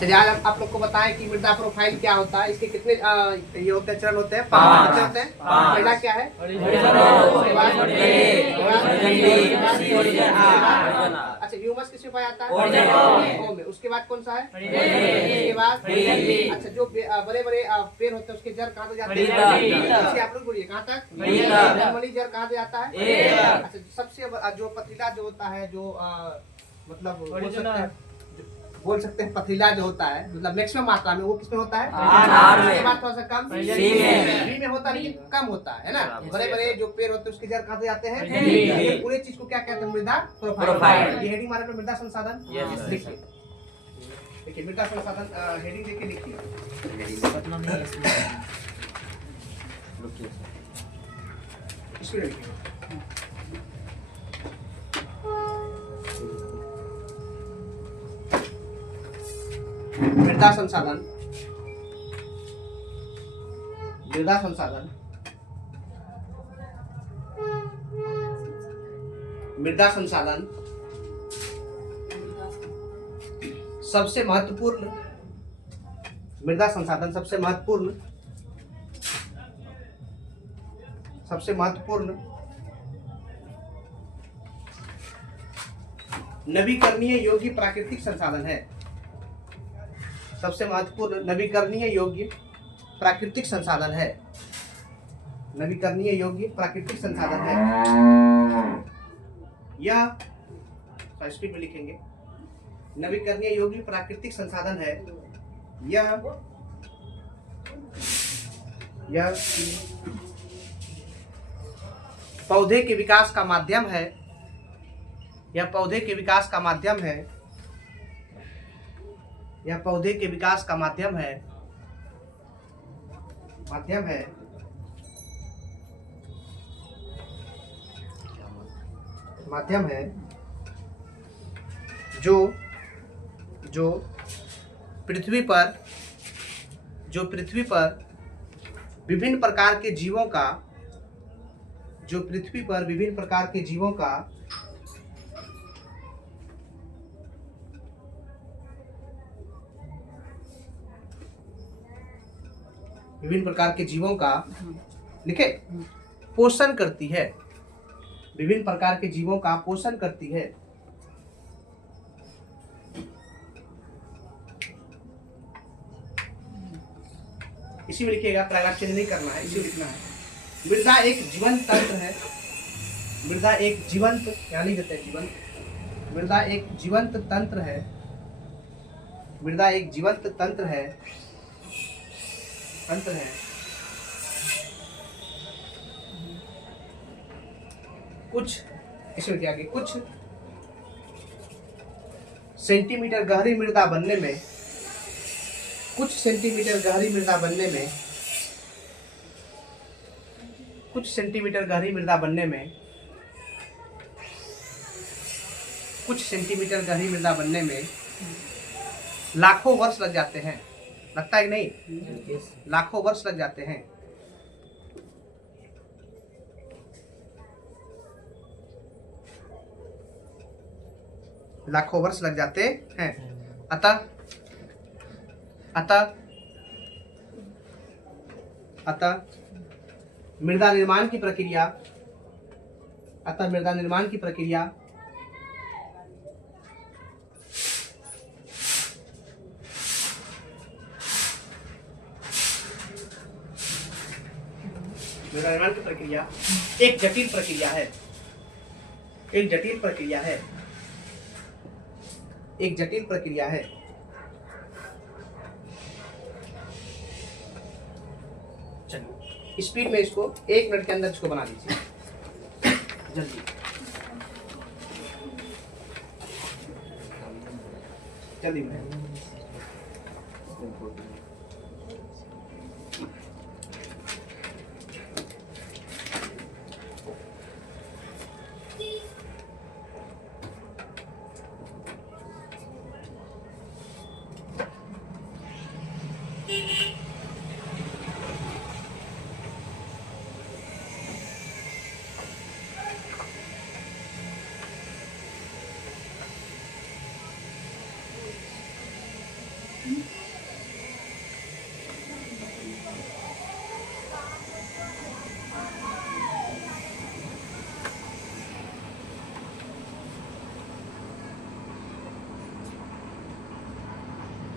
चलिए आज हम आप लोग को बताएं कि मृदा प्रोफाइल क्या होता है, इसके कितने ये होते हैं, चरण होते हैं, 5 कितने होते हैं? पहला क्या है? अच्छा, ह्यूमस किस में पाया जाता है? ओ में। उसके बाद कौन सा है? उसके बाद अच्छा, जो बड़े बड़े पेड़ होते हैं उसके जड़ कहाँ तक जाते हैं? इसे आप लोग बोलिए कहाँ तक? नॉर्मली जड़ कहाँ जाता है? अच्छा, सबसे जो पथरीला जो होता है, जो मतलब बोल सकते हैं पथरीला जो होता है, मतलब मैक्सिमम मात्रा में, वो किसमें होता है? उसके बाद थोड़ा सा कम सी में होता है, लेकिन कम होता है ना। बड़े बड़े जो पेड़ होते हैं उसके जड़ कहाँ जाते हैं? ये पूरे चीज को क्या कहते हैं? मृदा प्रोफाइल। ये हेडिंग मारे पे मृदा संसाधन लिखिए। देखिए मृदा संसाधन हेडिंग देके लिखिए। इसमें लिखिए मृदा संसाधन, मृदा संसाधन, मृदा संसाधन सबसे महत्वपूर्ण, मृदा संसाधन सबसे महत्वपूर्ण, सबसे महत्वपूर्ण नवीकरणीय योग्य प्राकृतिक संसाधन है। सबसे महत्वपूर्ण नवीकरणीय योग्य प्राकृतिक संसाधन है। नवीकरणीय योग्य प्राकृतिक संसाधन है। यह स्पीड में लिखेंगे, नवीकरणीय योग्य प्राकृतिक संसाधन है। यह पौधे के विकास का माध्यम है। यह पौधे के विकास का माध्यम है। यह पौधे के विकास का माध्यम है। माध्यम है। माध्यम है जो पृथ्वी पर विभिन्न प्रकार के जीवों का, जो पृथ्वी पर विभिन्न प्रकार के जीवों का विभिन्न प्रकार के जीवों का लिखे पोषण करती है। विभिन्न प्रकार के जीवों का पोषण करती है। इसी में लिखिएगा, पैराग्राफ चेंज नहीं करना है, इसी लिखना है। मृदा एक जीवंत तंत्र है। मृदा एक जीवंत, यहाँ लिख देते हैं जीवंत। मृदा एक जीवंत तंत्र है। मृदा एक जीवंत तंत्र है। तंत्र है। कुछ इसमें क्या, कुछ सेंटीमीटर गहरी मृदा बनने में, कुछ सेंटीमीटर गहरी मृदा बनने में, कुछ सेंटीमीटर गहरी मृदा बनने में, कुछ सेंटीमीटर गहरी मृदा बनने में लाखों वर्ष लग जाते हैं। लगता है कि नहीं? लाखों वर्ष लग जाते हैं। लाखों वर्ष लग जाते हैं। अतः मृदा निर्माण की प्रक्रिया, मृदा निर्माण की प्रक्रिया एक जटिल प्रक्रिया है। एक जटिल प्रक्रिया है। एक जटिल प्रक्रिया है। चलिए स्पीड में इसको 1 मिनट के अंदर इसको बना दीजिए जल्दी। जल्दी में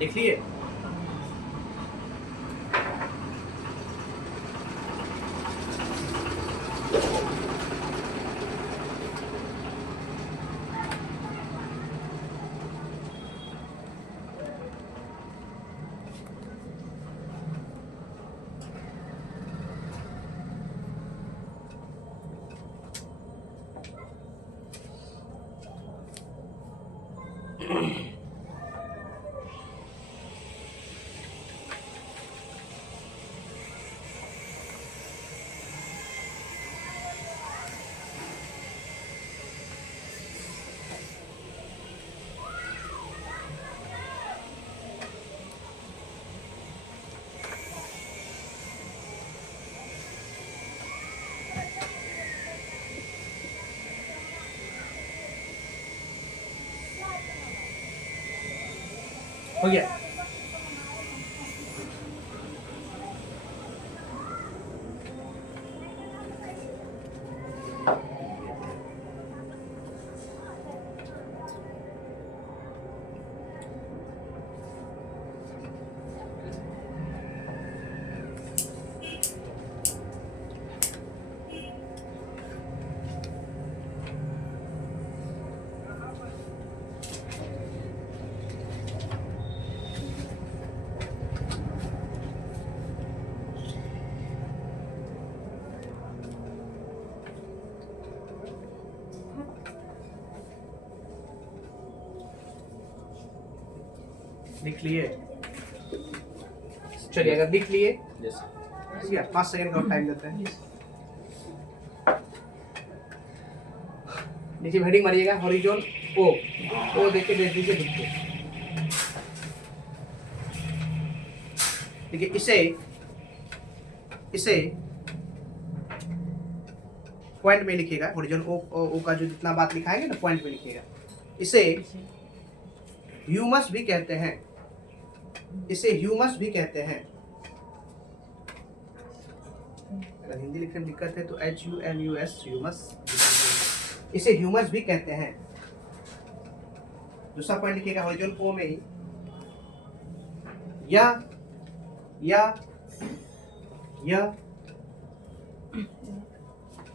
लिख लिए? हो गया? लिख लिए? चलिए, अगर लिख लिए ठीक है, 5 सेकंड का टाइम देते हैं। नीचे हेडिंग मारिएगा, हॉरिजॉन ओ देख के दीजिए लिखिए। देखिए इसे पॉइंट में लिखिएगा। हॉरिजॉन ओ का जो जितना बात लिखाएंगे ना पॉइंट में लिखिएगा। इसे ह्यूमस भी कहते हैं, इसे ह्यूमस भी कहते हैं। अगर हिंदी लिखने में दिक्कत है तो HUMUS ह्यूमस, इसे ह्यूमस भी कहते हैं। दूसरा पॉइंट लिखिएगा हॉरिजॉन ओ में ही, यह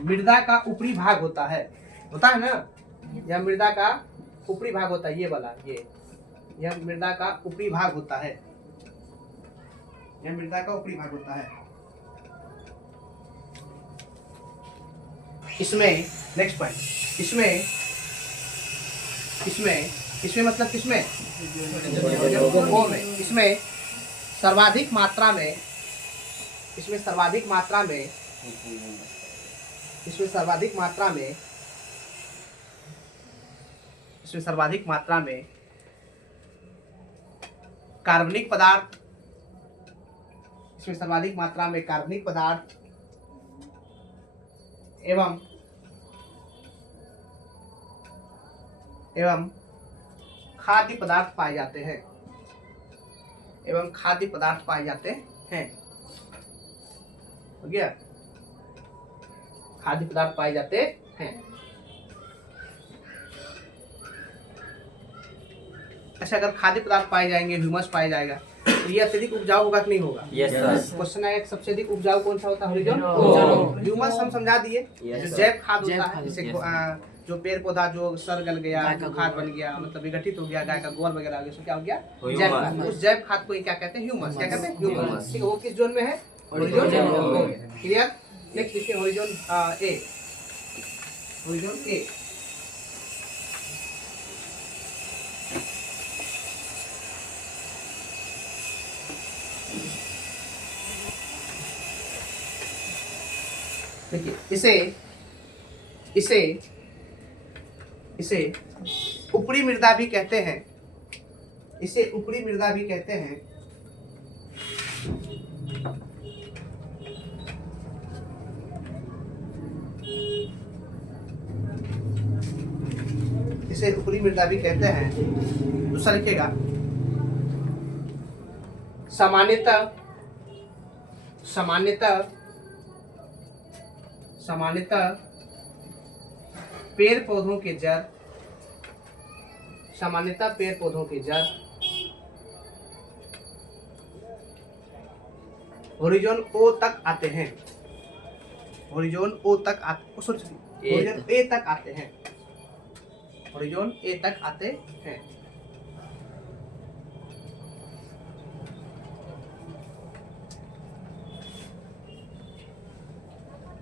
मृदा का ऊपरी भाग होता है ना? यह मृदा का ऊपरी भाग होता है, ये वाला यह मृदा का ऊपरी भाग होता है, यह मृदा का ऊपरी भाग होता है। इसमें नेक्स्ट पॉइंट, इसमें मतलब किसमें? ओ में। इसमें सर्वाधिक मात्रा में कार्बनिक पदार्थ एवं खाद्य पदार्थ पाए जाते हैं। हो गया? खाद्य पदार्थ पाए जाते हैं। अच्छा, अगर खाद्य पदार्थ पाए जाएंगे, ह्यूमस पाया जाएगा, तो ये अत्यधिक उपजाऊ होगा कि नहीं होगा? Yes sir. क्वेश्चन है, सबसे अधिक उपजाऊ कौन सा होता है? हॉरिजॉन। ह्यूमस हम समझा दिए, जो जैव खाद होता है, जैसे जो पेड़ पौधा जो सड़ गल गया, जो खाद बन गया, मतलब विघटित हो गया, गाय का गोबर वगैरह हो गया, क्या हो गया? जैव खाद। उस जैव खाद को क्या कहते हैं? ह्यूमस। क्या कहते हैं? ह्यूमस। ठीक है, वो किस जोन में है? हॉरिजॉन। क्लियर? नेक्स्ट देखिए हॉरिजॉन ए। देखिए इसे ऊपरी मृदा भी कहते हैं। इसे ऊपरी मृदा भी कहते हैं। दूसरा लिखेगा सामान्यतः सामान्यतः सामान्यतः पेड़ पौधों के जड़ सामान्यतः पेड़ पौधों के जड़ होरिजोन ओ तक आते हैं, होरिजोन ओ तक होरिजोन ए तक आते हैं, होरिजोन ए तक आते हैं।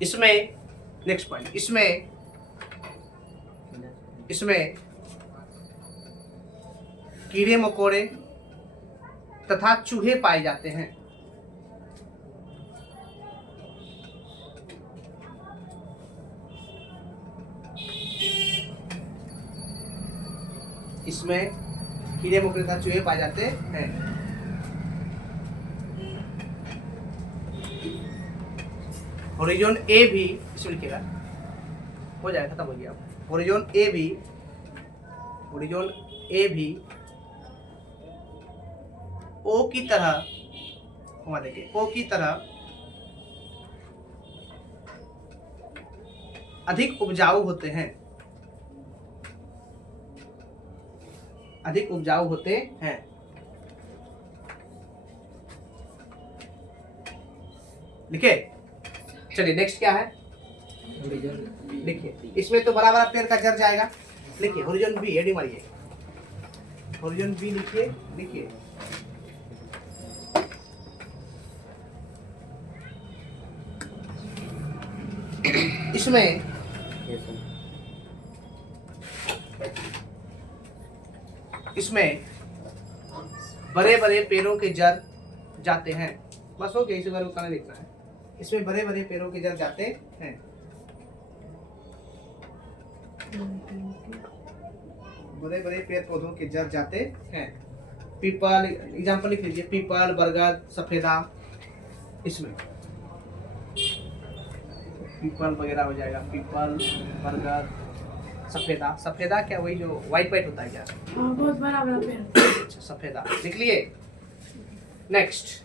इसमें नेक्स्ट पॉइंट, इसमें कीड़े मकोड़े तथा चूहे पाए जाते हैं। इसमें कीड़े मकोड़े तथा चूहे पाए जाते हैं। होरिजोन ए भी इसमें लिखेगा, हो जाएगा, खत्म हो गया। होरिजोन ए भी ओ की तरह, वहां देखिए, ओ की तरह अधिक उपजाऊ होते हैं, अधिक उपजाऊ होते हैं। लिखे, चलिए नेक्स्ट क्या है, लिखिए। इसमें तो बड़ा बड़ा पेड़ का जड़ जाएगा, लिखिए होरिजोन बी, हेडिंग मारिए, होरिजोन बी लिखिए, लिखिए। इसमें बड़े बड़े पेड़ों के जड़ जाते हैं, बस हो गया, इसी बार उतना लिखना है। इसमें बड़े बड़े पेड़ों के जड़ जाते हैं, बड़े बड़े पेड़ पौधों के जड़ जाते हैं। पीपल, एग्जाम्पल लिख लीजिए, पीपल, बरगद, सफेदा, इसमें पीपल वगैरह हो जाएगा, पीपल, बरगद, सफेदा। सफेदा क्या, वही जो व्हाइट व्हाइट होता है क्या? बहुत बड़ा बड़ा पेड़। अच्छा, सफेदा लिख लिए। नेक्स्ट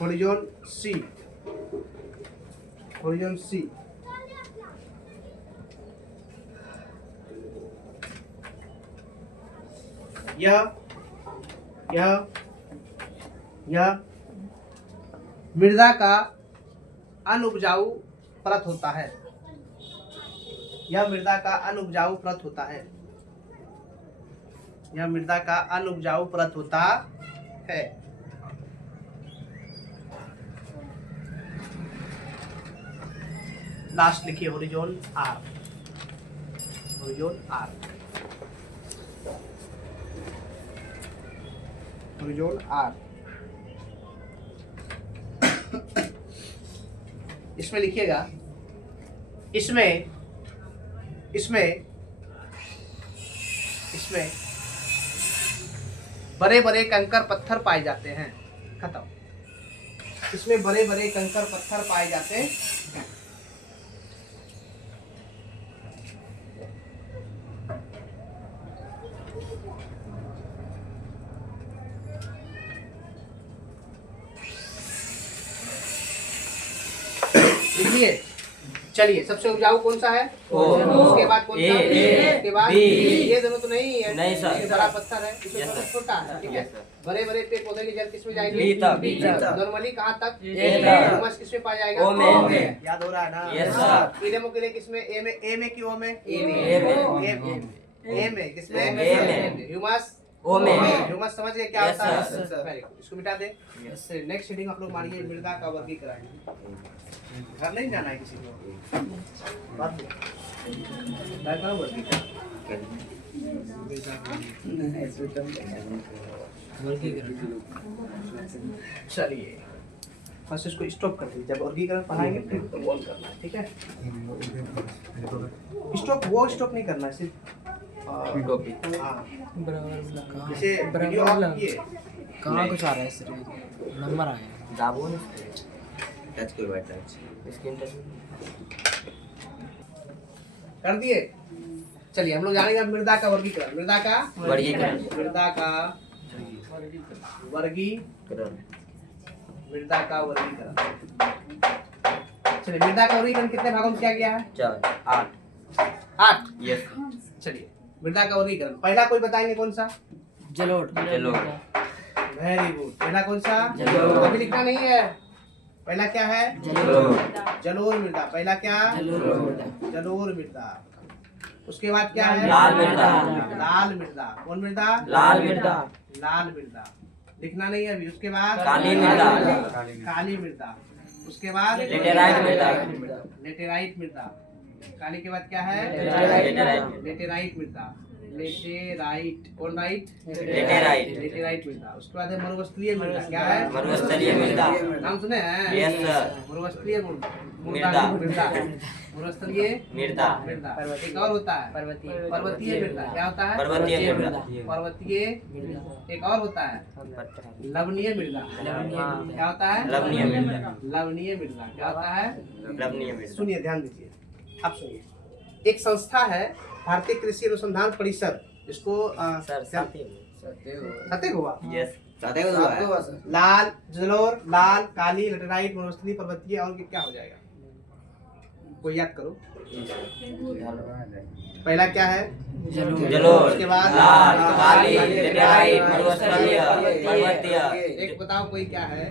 होरिजोन सी, होरिजोन सी, यह मृदा का अनउपजाऊ परत होता है, यह मृदा का अनउपजाऊ परत होता है, यह मृदा का अनउपजाऊ परत होता है। लास्ट लिखिए horizon R, horizon R, horizon R. इसमें लिखिएगा, इसमें बड़े बड़े कंकर पत्थर पाए जाते हैं, खत्म। इसमें बड़े बड़े कंकर पत्थर पाए जाते हैं। लिखिए, चलिए सबसे उपजाऊ कौन सा है? उसके बाद कौन सा? उसके बाद ये दोनों तो नहीं है, नहीं सर, ये बड़ा पत्थर है, इसमें सबसे छोटा है, ठीक है। बड़े बड़े पेड़ पौधे की जड़ किसमें जाएगी? नॉर्मली कहाँ तक? ह्यूमस किसमें पाया जाएगा? ओ में। याद हो रहा है ना? Yes sir. कीड़े मकोड़े किसमें? ए में। ए में कि ओ में? ए में किसमें? ह्यूमस ओ में। ह्यूमस समझ गए क्या होता है? Yes, sir. Very good. इसको मिटा दे। नेक्स्ट हेडिंग आप लोग मारिए, मृदा का वर्गीकरण। घर नहीं जाना है किसी को, बात मृदा का वर्गीकरण। चलिए बस इसको स्टॉप कर दीजिए, जब वर्गीकरण पढ़ाएंगे फिर तो ऑन करना है, ठीक है। स्टॉप, वो स्टॉप नहीं करना है, सिर्फ जैसे वीडियो ऑफ किए, कहाँ कुछ आ रहा है सर, नंबर आया है, दाबो ना, टच कर बैठा है, स्क्रीन टच कर दिए। चलिए हम लोग जानेंगे अब मृदा का वर्गीकरण। मृदा का वर्गीकरण। मृदा का वर्गीकरण, मृदा का वर्गीकरण। चलिए, मृदा का वर्गीकरण कितने भागों में किया गया है? 4 8 8। यस चलिए, मृदा का वर्गीकरण पहला कोई बताएंगे कौन सा? जलोढ़। जलोढ़। Very good. पहला कौन सा? जलोढ़। अभी लिखना नहीं है। पहला क्या है? जलोढ़। जलोढ़ मृदा। पहला क्या? जलोढ़। जलोढ़ मृदा। उसके बाद क्या है? लाल मृदा। लाल मृदा। कौन मृदा? लाल मृदा। लाल मृदा। लिखना नहीं है अभी। उसके बाद काली मृदा। काली मृदा। उसके बाद लेटेराइट मृदा। लेटेराइट मृदा। काली के बाद क्या है? लेटेराइट। लेटेराइट मृदा। लेटेराइट। कौन राइट? लेटेराइट। लेटेराइट मृदा। उसके बाद है मरुस्थलीय मृदा। क्या है? मरुस्थलीय मृदा। नाम सुने हैं? Yes sir. मरुस्थलीय मृदा। मृदा। मरुस्थलीय मृदा। मृदा। एक और होता है पर्वतीय मृदा। क्या होता है? पर्वतीय मृदा। पर्वतीय। एक और होता है लवणीय मृदा। क्या होता है? लवणीय मृदा। लवणीय मृदा। क्या होता है? लवणीय मृदा। सुनिए, ध्यान दीजिए। आप सुनिए, एक संस्था है भारतीय कृषि अनुसंधान परिषद। इसको सर सत्य हुआ। यस लाल, जलोढ़, लाल, काली, लेटेराइट, मरुस्थलीय, पर्वतीय और क्या हो जाएगा? कोई याद करो। पहला क्या है? जलोढ़। उसके बाद लाल, काली, लेटेराइट, मरुस्थलीय, पर्वतीय। एक बताओ कोई क्या है?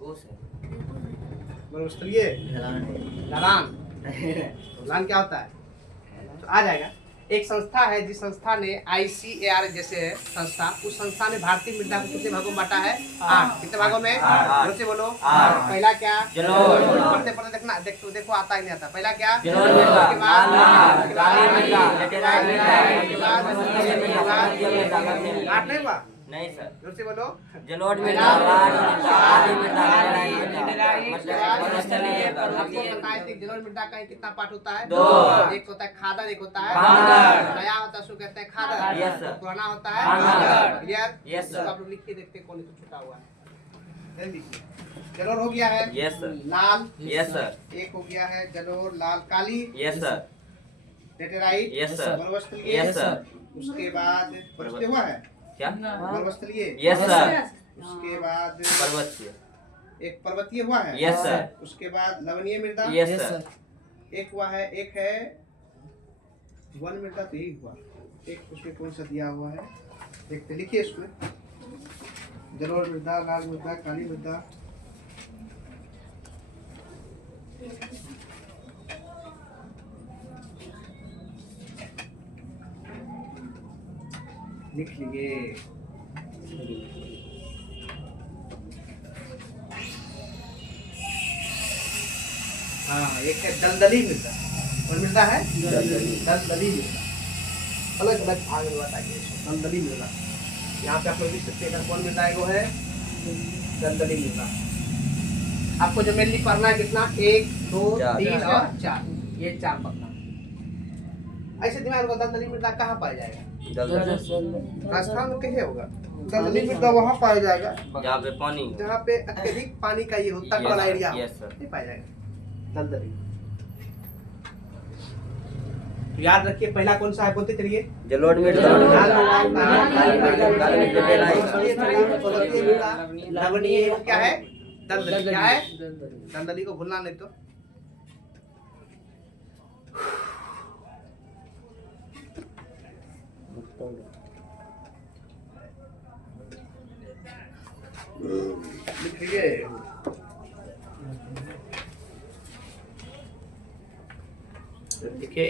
वो सर मरुस्थलीय, ढलान। ढलान क्या होता है? तो आ जाएगा। एक संस्था है, जिस संस्था ने ICAR जैसे है संस्था, उस संस्था ने भारतीय मृदा को कितने भागों में बांटा है? 8। कितने भागों में? 8। जोर से बोलो। 8। पहला क्या? जलोढ़। पढ़ते पढ़ते देखना, देखो आता ही नहीं आता। पहला क्या? जलोढ़ मृदा। उसके बाद लाल, काली मृदा, लेटेराइट मृदा, उसके बाद मरुस्थलीय मृदा, पर्वतीय मृदा, लवणीय मृदा। 8 नहीं हुआ? नहीं सर। जोर से बोलो। जलोढ़ मृदा, लाल मृदा, काली मृदा, लेटेराइट मृदा, मरुस्थलीय, आपको पर्वतीय। बताए थे जलोढ़ मृदा का कितना पार्ट होता है? 2। एक होता है खादर, एक होता है बांगर। नया होता है, उसको कहते हैं खादर। Yes, sir। पुराना होता है बांगर। क्लियर? Yes, sir। इसको आप लोग लिख के देखते हैं कौन तो छुटा हुआ है। ध्यान दीजिए। जलोढ़ हो गया है। Yes sir. लाल यस सर। एक हो गया है, जलोढ़, लाल, काली, yes sir. Laterite, yes sir. मरुस्थलीय। Yes sir. उसके बाद पर्वतीय हुआ है। क्या? मरुस्थलीय। Yes sir. उसके बाद पर्वतीय। एक पर्वतीय हुआ है। Yes sir. उसके बाद लवणीय मृदा। Yes sir. एक हुआ है, एक है वन मृदा। तो यही हुआ। एक उसमें कौन सा दिया हुआ है देखते, लिखिए इसमें। जलोढ़ मृदा, लाल मृदा, काली मृदा। लिख लीजिए। हाँ, एक है दलदली मृदा। कौन मृदा है? दलदली मृदा। अलग अलग भाग में बताइए इसको। दलदली मृदा। यहाँ पे आप लोग लिख सकते हैं कौन मृदा है? वो है दलदली मृदा। आपको जो मेनली पढ़ना है कितना? 1 2 3 और 4। ये 4 पढ़ना। ऐसे दिमाग में दलदली मृदा कहाँ पाया जाएगा? राजस्थान में कहीं होगा दलदली मृदा, वहाँ पाया जाएगा जहाँ पे पानी, जहाँ पे अत्यधिक पानी का ये हो, तट वाला एरिया हो, यस सर। नहीं पाया जाएगा दलदली। तो याद रखिए, पहला कौन सा है बोलते चलिए। जलोढ़ मृदा, लवणीय क्या है? दलदली। क्या है? दलदली को भूलना नहीं तो। लिखिए। देखिए